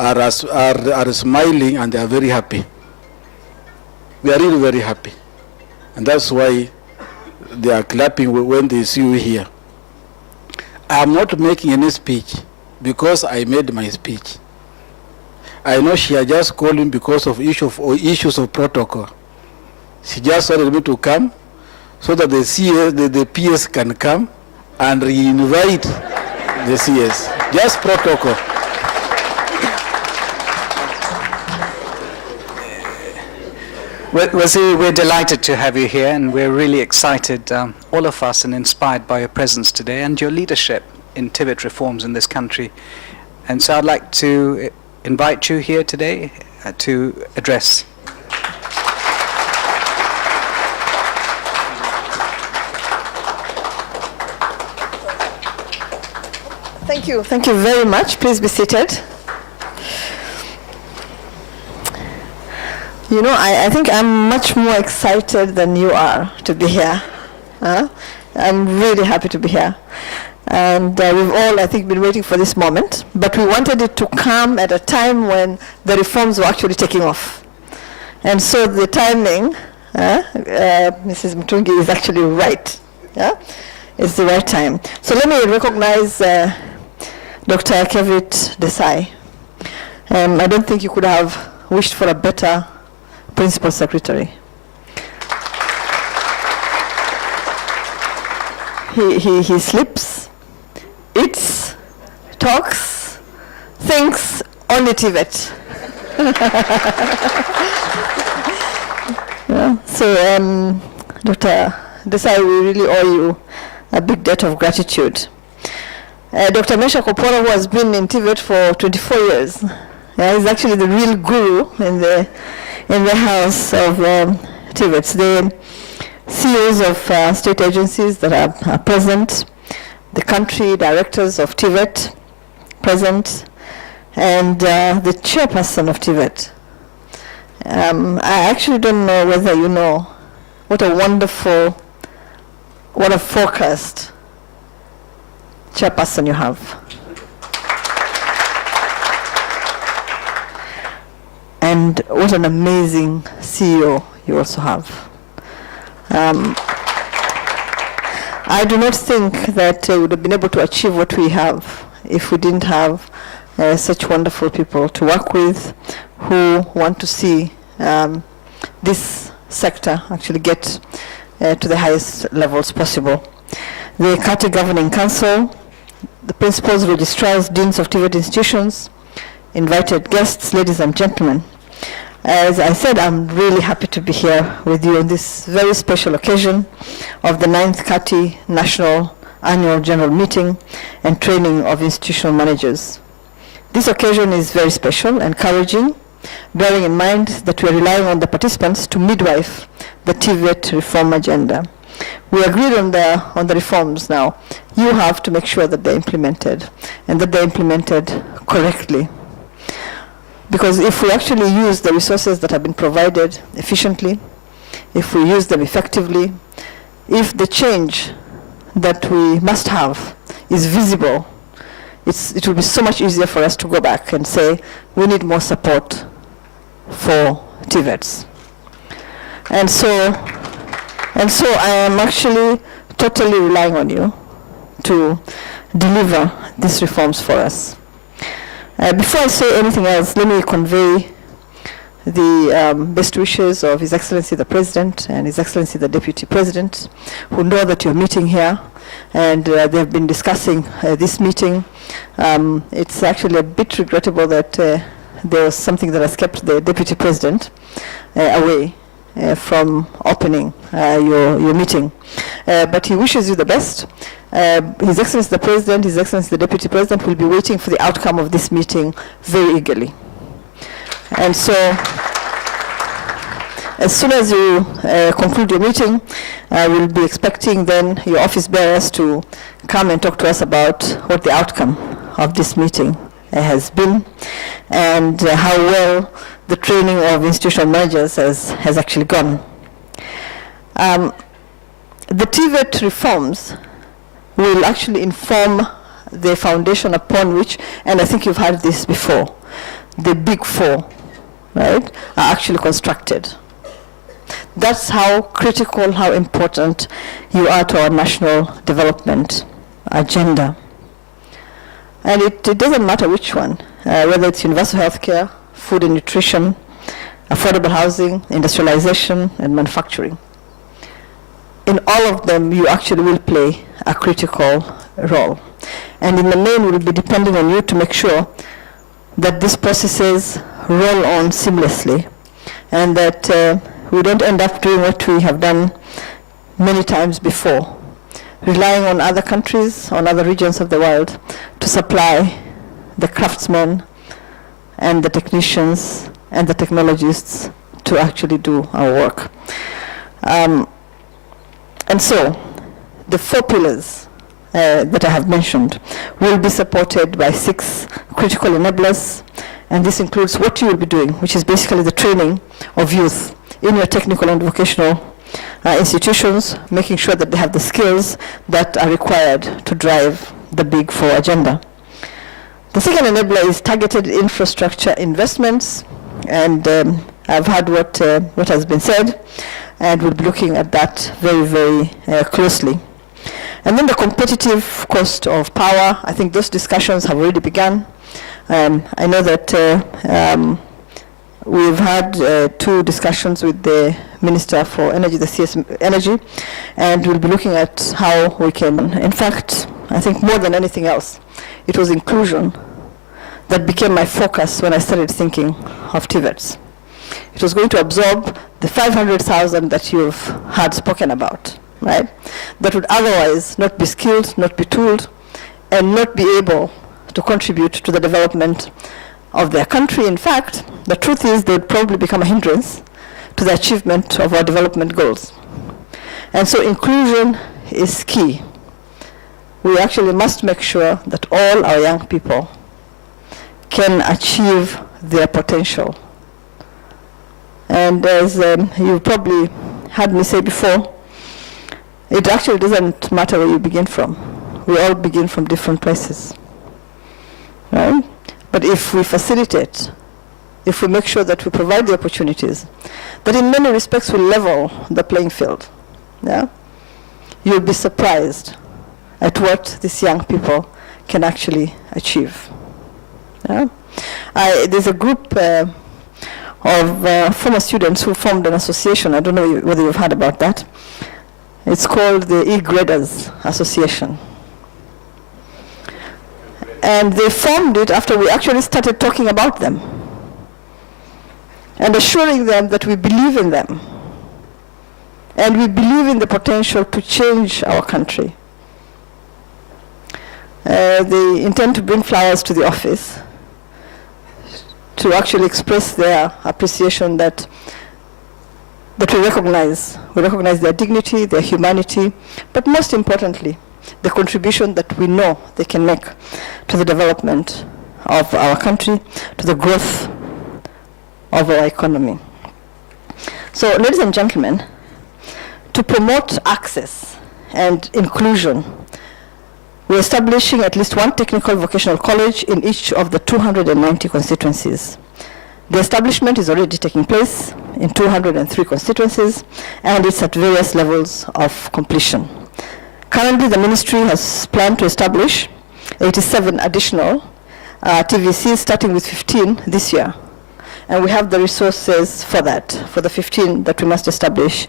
are smiling and they are very happy. They are really very happy. And that's why they are clapping when they see you here. I am not making any speech because I made my speech. I know she had just called me because of issues of protocol. She just wanted me to come so that the CS, the PS can come and re-invite the CS. Just protocol. We're delighted to have you here, and we're really excited, all of us, and inspired by your presence today and your leadership in TVET reforms in this country. And so I'd like to invite you here today to address. Thank you very much. Please be seated. You know, I think I'm much more excited than you are to be here. I'm really happy to be here. And we've all, I think, been waiting for this moment. But we wanted it to come at a time when the reforms were actually taking off. And so the timing, Mrs. Mutungi, is actually right. It's the right time. So let me recognize Dr. Kevit Desai. I don't think you could have wished for a better Principal Secretary. He sleeps, eats, talks, thinks, only TVET. So, Dr. Desai, we really owe you a big debt of gratitude. Dr. Mesha Kopora, who has been in TVET for 24 years, is actually the real guru in the house of TVETs. The CEOs of state agencies that are present, the country directors of TVET present, and the chairperson of TVET. I actually don't know whether you know what a wonderful, what a focused chairperson you have. And what an amazing CEO you also have. I do not think that we would have been able to achieve what we have if we didn't have such wonderful people to work with who want to see this sector actually get to the highest levels possible. The Katti Governing Council, the principals, registrars, deans of TVET institutions, invited guests, ladies and gentlemen. As I said, I'm really happy to be here with you on this very special occasion of the 9th Katti National Annual General Meeting and Training of Institutional Managers. This occasion is very special, encouraging, bearing in mind that we are relying on the participants to midwife the TVET reform agenda. We agreed on the reforms now. You have to make sure that they're implemented, and that they're implemented correctly. Because if we actually use the resources that have been provided efficiently, if we use them effectively, if the change that we must have is visible, it will be so much easier for us to go back and say, we need more support for TVETs. And so I am actually totally relying on you to deliver these reforms for us. Before I say anything else, let me convey the best wishes of His Excellency the President and His Excellency the Deputy President, who know that you're meeting here, and they've been discussing this meeting. It's actually a bit regrettable that there was something that has kept the Deputy President away from opening your meeting. But he wishes you the best. His Excellency the President, His Excellency the Deputy President will be waiting for the outcome of this meeting very eagerly. And so, as soon as you conclude your meeting, we'll be expecting then your office bearers to come and talk to us about what the outcome of this meeting has been, and how well the training of institutional managers has actually gone. The TVET reforms will actually inform the foundation upon which, and I think you've heard this before, the big four, right, are actually constructed. That's how critical, how important you are to our national development agenda. And it doesn't matter which one, whether it's universal health care, food and nutrition, affordable housing, industrialization, and manufacturing. In all of them, you actually will play a critical role. And in the main, we'll be depending on you to make sure that these processes roll on seamlessly, and that we don't end up doing what we have done many times before, relying on other countries, on other regions of the world to supply the craftsmen and the technicians and the technologists to actually do our work. And so the 4 pillars that I have mentioned will be supported by 6 critical enablers, and this includes what you will be doing, which is basically the training of youth in your technical and vocational institutions, making sure that they have the skills that are required to drive the Big 4 agenda. The second enabler is targeted infrastructure investments, and I've heard what has been said, and we'll be looking at that very, very closely. And then the competitive cost of power, I think those discussions have already begun. I know that we've had 2 discussions with the Minister for Energy, the CS Energy, and we'll be looking at how we can, in fact, I think more than anything else, it was inclusion that became my focus when I started thinking of TVETs. It was going to absorb the 500,000 that you've had spoken about, right? That would otherwise not be skilled, not be tooled, and not be able to contribute to the development of their country. In fact, the truth is they would probably become a hindrance to the achievement of our development goals. And so inclusion is key. We actually must make sure that all our young people can achieve their potential. And as you probably heard me say before, it actually doesn't matter where you begin from. We all begin from different places, right? But if we facilitate, if we make sure that we provide the opportunities, that in many respects will level the playing field, yeah? You'll be surprised at what these young people can actually achieve. Yeah? There's a group of former students who formed an association. I don't know whether you've heard about that. It's called the E-Graders Association. And they formed it after we actually started talking about them and assuring them that we believe in them and we believe in the potential to change our country. They intend to bring flowers to the office to actually express their appreciation that we recognize their dignity, their humanity, but most importantly, the contribution that we know they can make to the development of our country, to the growth of our economy. So, ladies and gentlemen, to promote access and inclusion, we're establishing at least 1 technical vocational college in each of the 290 constituencies. The establishment is already taking place in 203 constituencies, and it's at various levels of completion. Currently, the ministry has planned to establish 87 additional TVCs, starting with 15 this year. And we have the resources for that, for the 15 that we must establish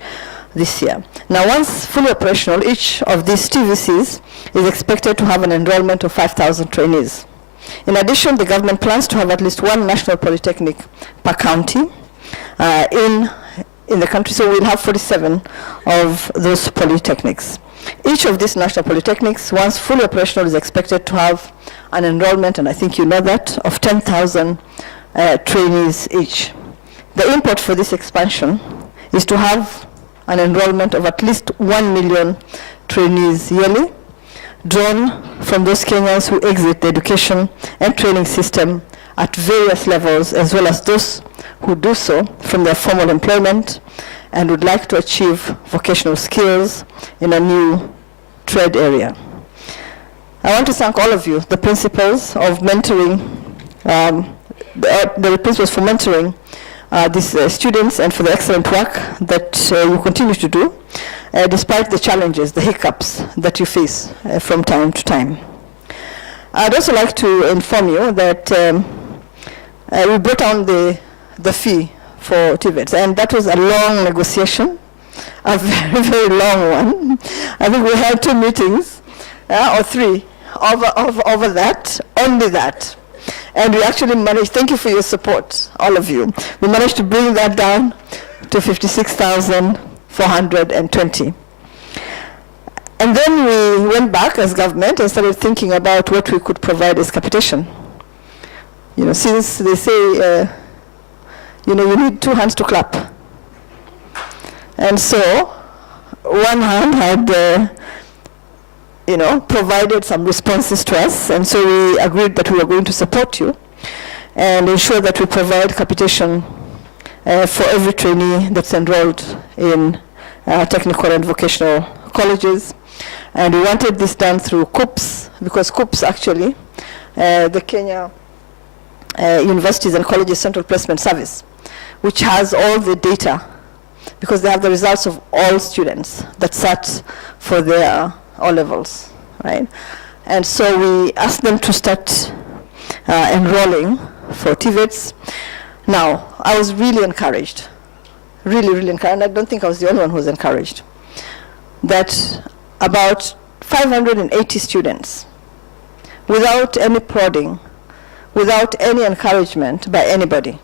this year. Now, once fully operational, each of these TVCs is expected to have an enrollment of 5,000 trainees. In addition, the government plans to have at least 1 national polytechnic per county in the country, so we'll have 47 of those polytechnics. Each of these national polytechnics, once fully operational, is expected to have an enrollment, and I think you know that, of 10,000 trainees each. The import for this expansion is to have an enrollment of at least 1 million trainees yearly, drawn from those Kenyans who exit the education and training system at various levels, as well as those who do so from their formal employment and would like to achieve vocational skills in a new trade area. I want to thank all of you, the principals of mentoring the principals for mentoring these students and for the excellent work that you continue to do, despite the challenges, the hiccups that you face from time to time. I'd also like to inform you that we brought down the fee for TVETs, and that was a long negotiation, a very, very long one. I think we had 2 meetings, or 3, over that, only that. And we actually managed, thank you for your support, all of you. We managed to bring that down to 56,420. And then we went back as government and started thinking about what we could provide as capitation. You know, since they say, you know, you need 2 hands to clap. And so, one hand had, you know, provided some responses to us, and so we agreed that we were going to support you and ensure that we provide capitation for every trainee that's enrolled in technical and vocational colleges. And we wanted this done through COOPS, because COOPS actually, the Kenya Universities and Colleges Central Placement Service, which has all the data, because they have the results of all students that sat for their O-levels, right? And so we asked them to start enrolling for TVETs. Now, I was really encouraged, really, really encouraged, and I don't think I was the only one who was encouraged, that about 580 students, without any prodding, without any encouragement by anybody,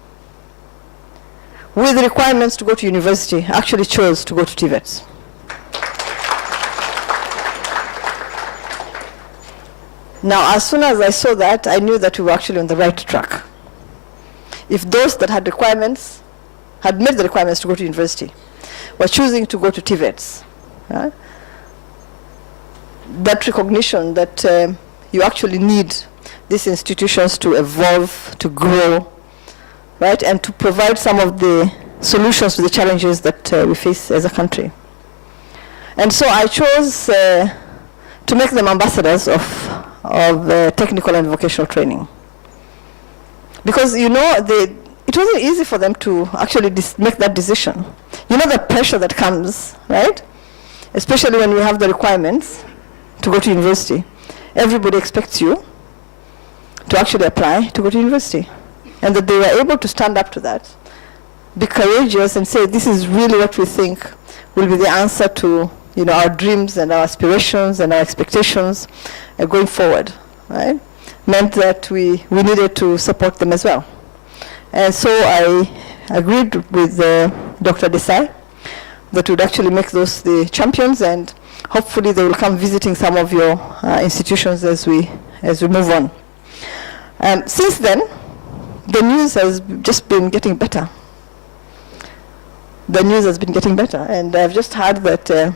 with requirements to go to university, actually chose to go to TVETs. Now, as soon as I saw that, I knew that we were actually on the right track. If those that had requirements, had met the requirements to go to university, were choosing to go to TVETs, right? That recognition that you actually need these institutions to evolve, to grow, right, and to provide some of the solutions to the challenges that we face as a country. And so I chose to make them ambassadors of technical and vocational training. Because, you know, it wasn't easy for them to actually make that decision. You know the pressure that comes, right? Especially when you have the requirements to go to university. Everybody expects you to actually apply to go to university. And that they were able to stand up to that, be courageous and say, this is really what we think will be the answer to, you know, our dreams and our aspirations and our expectations going forward, right? Meant that we needed to support them as well. And so I agreed with Dr. Desai that would actually make those the champions, and hopefully they will come visiting some of your institutions as we move on. Since then, the news has just been getting better. The news has been getting better, and I've just heard that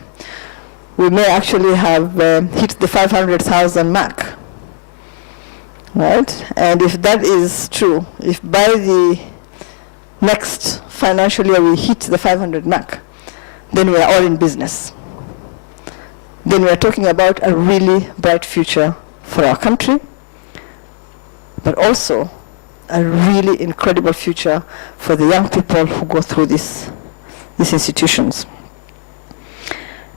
we may actually have hit the 500,000 mark, right? And if that is true, if by the next financial year we hit the 500 mark, then we are all in business. Then we are talking about a really bright future for our country, but also a really incredible future for the young people who go through these institutions.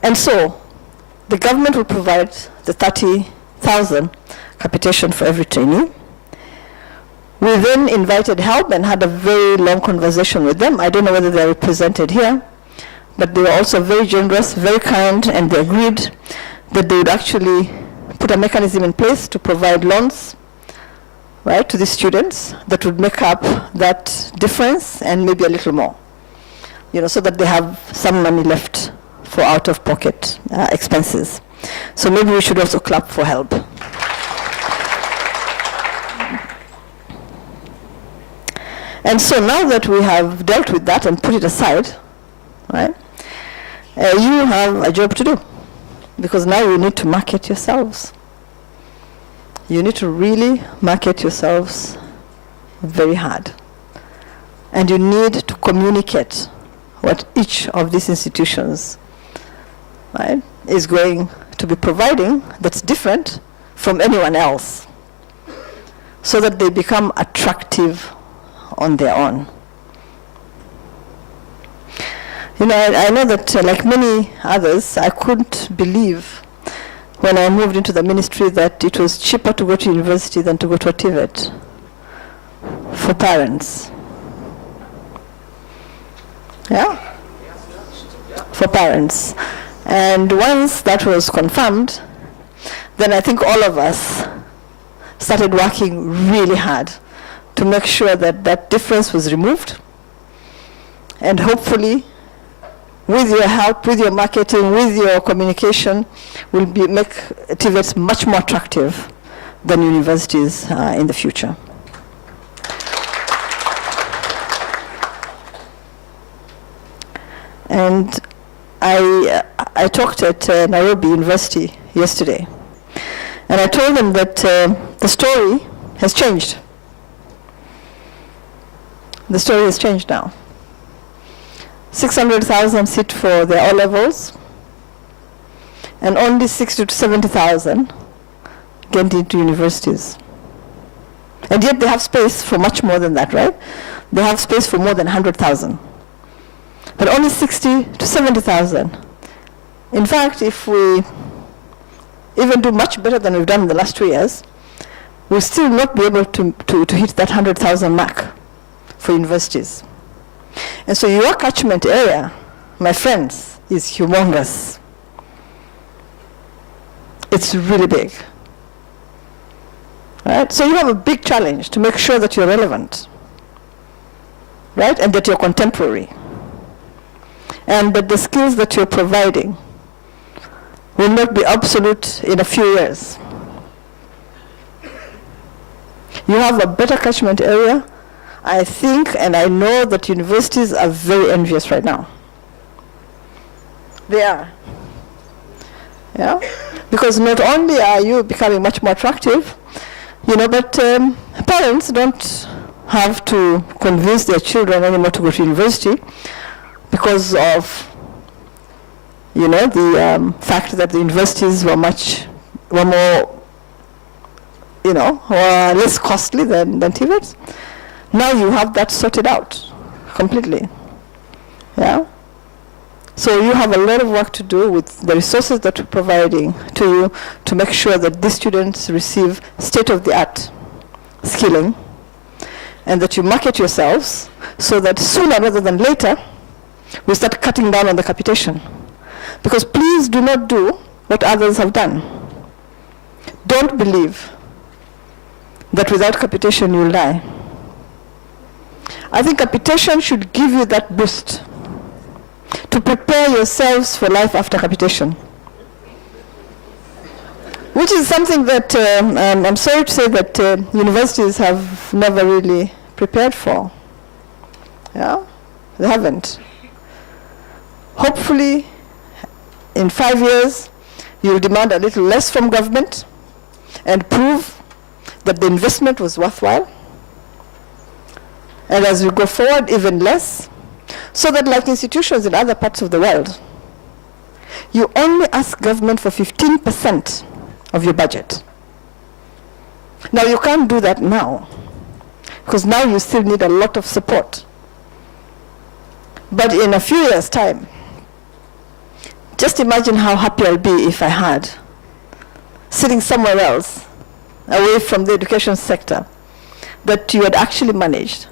And so the government will provide the 30,000 capitation for every trainee. We then invited help and had a very long conversation with them. I don't know whether they're represented here, but they were also very generous, very kind, and they agreed that they would actually put a mechanism in place to provide loans, right, to the students that would make up that difference and maybe a little more, you know, so that they have some money left for out-of-pocket expenses. So maybe we should also clap for help. And so now that we have dealt with that and put it aside, right, you have a job to do, because now you need to market yourselves. You need to really market yourselves very hard. And you need to communicate what each of these institutions, right, is going to be providing that's different from anyone else, so that they become attractive on their own. You know, I know that like many others, I couldn't believe when I moved into the ministry that it was cheaper to go to university than to go to a TVET for parents. Yeah? For parents. And once that was confirmed, then I think all of us started working really hard to make sure that that difference was removed. And hopefully, with your help, with your marketing, with your communication, will make TVETs much more attractive than universities in the future. And I talked at Nairobi University yesterday, and I told them that the story has changed. The story has changed now. 600,000 sit for their O-levels, and only 60 to 70,000 get into universities. And yet they have space for much more than that, right? They have space for more than 100,000. But only 60 to 70,000. In fact, if we even do much better than we've done in the last 2 years, we'll still not be able to hit that 100,000 mark for universities. And so your catchment area, my friends, is humongous. It's really big. Right? So you have a big challenge to make sure that you're relevant, right? And that you're contemporary. And that the skills that you're providing will not be obsolete in a few years. You have a better catchment area. I think and I know that universities are very envious right now. They are. Yeah? Because not only are you becoming much more attractive, you know, but parents don't have to convince their children anymore to go to university because of, you know, the fact that the universities were more, you know, were less costly than TVETs. Now you have that sorted out completely. Yeah? So you have a lot of work to do with the resources that we're providing to you to make sure that these students receive state-of-the-art skilling, and that you market yourselves so that sooner rather than later we start cutting down on the capitation. Because please do not do what others have done. Don't believe that without capitation you'll die. I think capitation should give you that boost to prepare yourselves for life after capitation, which is something that I'm sorry to say that universities have never really prepared for. Yeah, they haven't. Hopefully, in 5 years, you'll demand a little less from government and prove that the investment was worthwhile. And as we go forward, even less, so that like institutions in other parts of the world, you only ask government for 15% of your budget. Now you can't do that now, because now you still need a lot of support. But in a few years' time, just imagine how happy I'll be if I had, sitting somewhere else, away from the education sector, that you had actually managed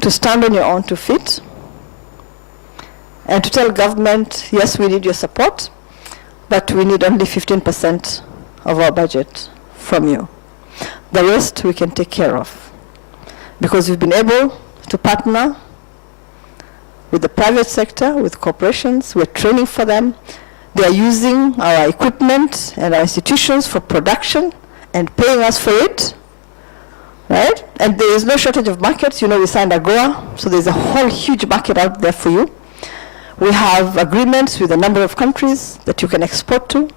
to stand on your own 2 feet and to tell government, yes, we need your support, but we need only 15% of our budget from you. The rest we can take care of. Because we've been able to partner with the private sector, with corporations, we're training for them. They are using our equipment and our institutions for production and paying us for it. Right? And there is no shortage of markets. You know, we signed AGOA, so there's a whole huge market out there for you. We have agreements with a number of countries that you can export to.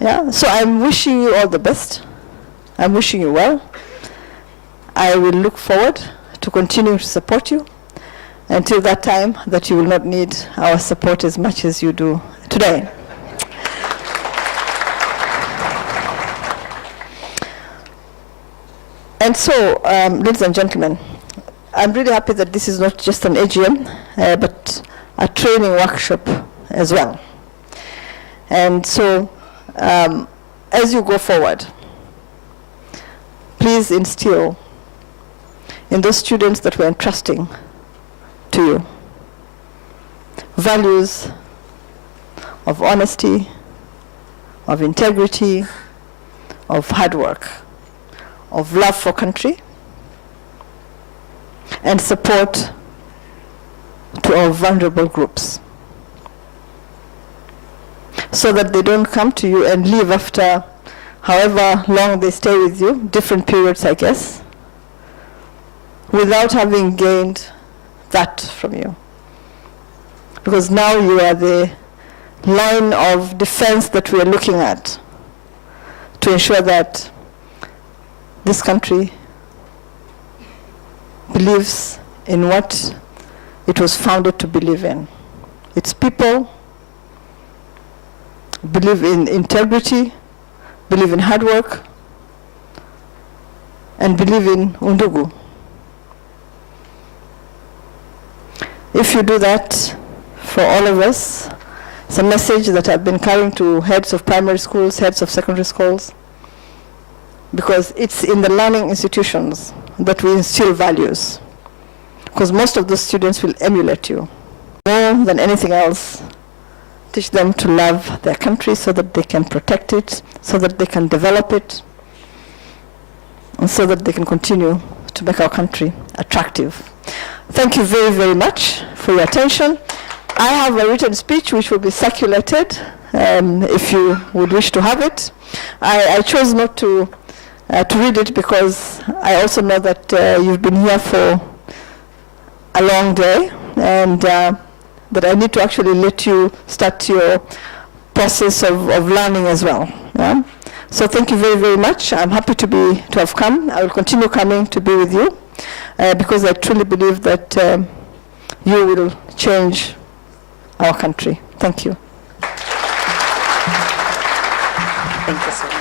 Yeah, so I'm wishing you all the best. I'm wishing you well. I will look forward to continuing to support you until that time that you will not need our support as much as you do today. And so, ladies and gentlemen, I'm really happy that this is not just an AGM, but a training workshop as well. And so, as you go forward, please instill in those students that we're entrusting to you values of honesty, of integrity, of hard work, of love for country, and support to our vulnerable groups, so that they don't come to you and leave after however long they stay with you, different periods, I guess, without having gained that from you. Because now you are the line of defense that we are looking at to ensure that this country believes in what it was founded to believe in. Its people believe in integrity, believe in hard work, and believe in undugu. If you do that for all of us, it's a message that I've been carrying to heads of primary schools, heads of secondary schools, because it's in the learning institutions that we instill values. Because most of the students will emulate you. More than anything else, teach them to love their country so that they can protect it, so that they can develop it, and so that they can continue to make our country attractive. Thank you very, very much for your attention. I have a written speech which will be circulated if you would wish to have it. I chose not to read it because I also know that you've been here for a long day, and that I need to actually let you start your process of learning as well. Yeah? So thank you very, very much. I'm happy to have come. I will continue coming to be with you because I truly believe that you will change our country. Thank you. Thank you so much.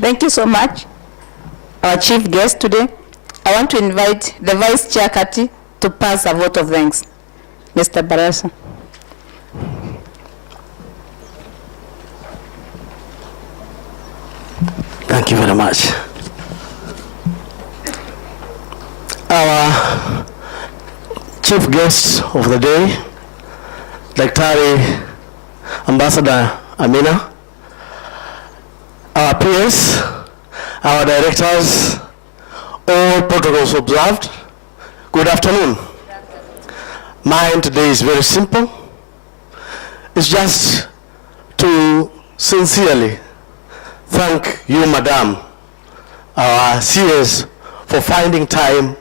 Thank you so much, our chief guest today. I want to invite the Vice Chair Katti to pass a vote of thanks. Mr. Barasa. Thank you very much. Our chief guest of the day, Dr. Ambassador Amina, our peers, our directors, all protocols observed. Good afternoon. Mine today is very simple. It's just to sincerely thank you, Madam, our CS, for finding time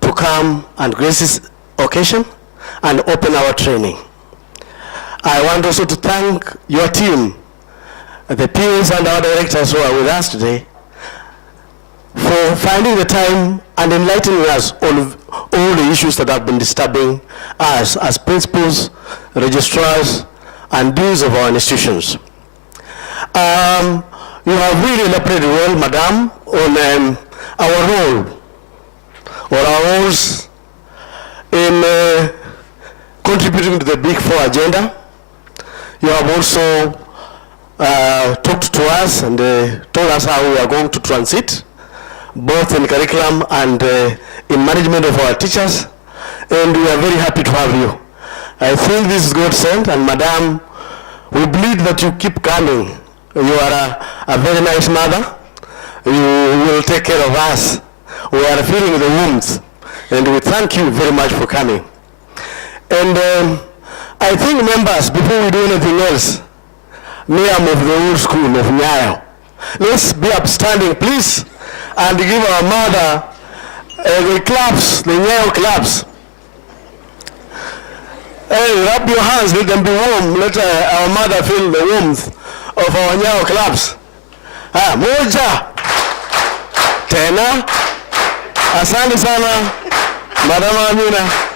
to come and grace this occasion and open our training. I want also to thank your team, the peers and our directors who are with us today, for finding the time and enlightening us on all the issues that have been disturbing us as principals, registrars, and deans of our institutions. You have really elaborated well, Madam, on our role, or our roles in contributing to the Big Four agenda. You have also talked to us and told us how we are going to transit, both in curriculum and in management of our teachers, and we are very happy to have you. I think this is God sent, and Madam, we believe that you keep coming. You are a very nice mother. You will take care of us. We are feeling the wounds, and we thank you very much for coming. And I think, members, before we do anything else, me, I'm of the old school of Nyayo. Let's be upstanding, please, and give our mother the claps, the Nyayo claps. Hey, rub your hands, let them be warm. Let our mother feel the warmth of our Nyayo claps. Moja, tena, asante sana, Madam Amina.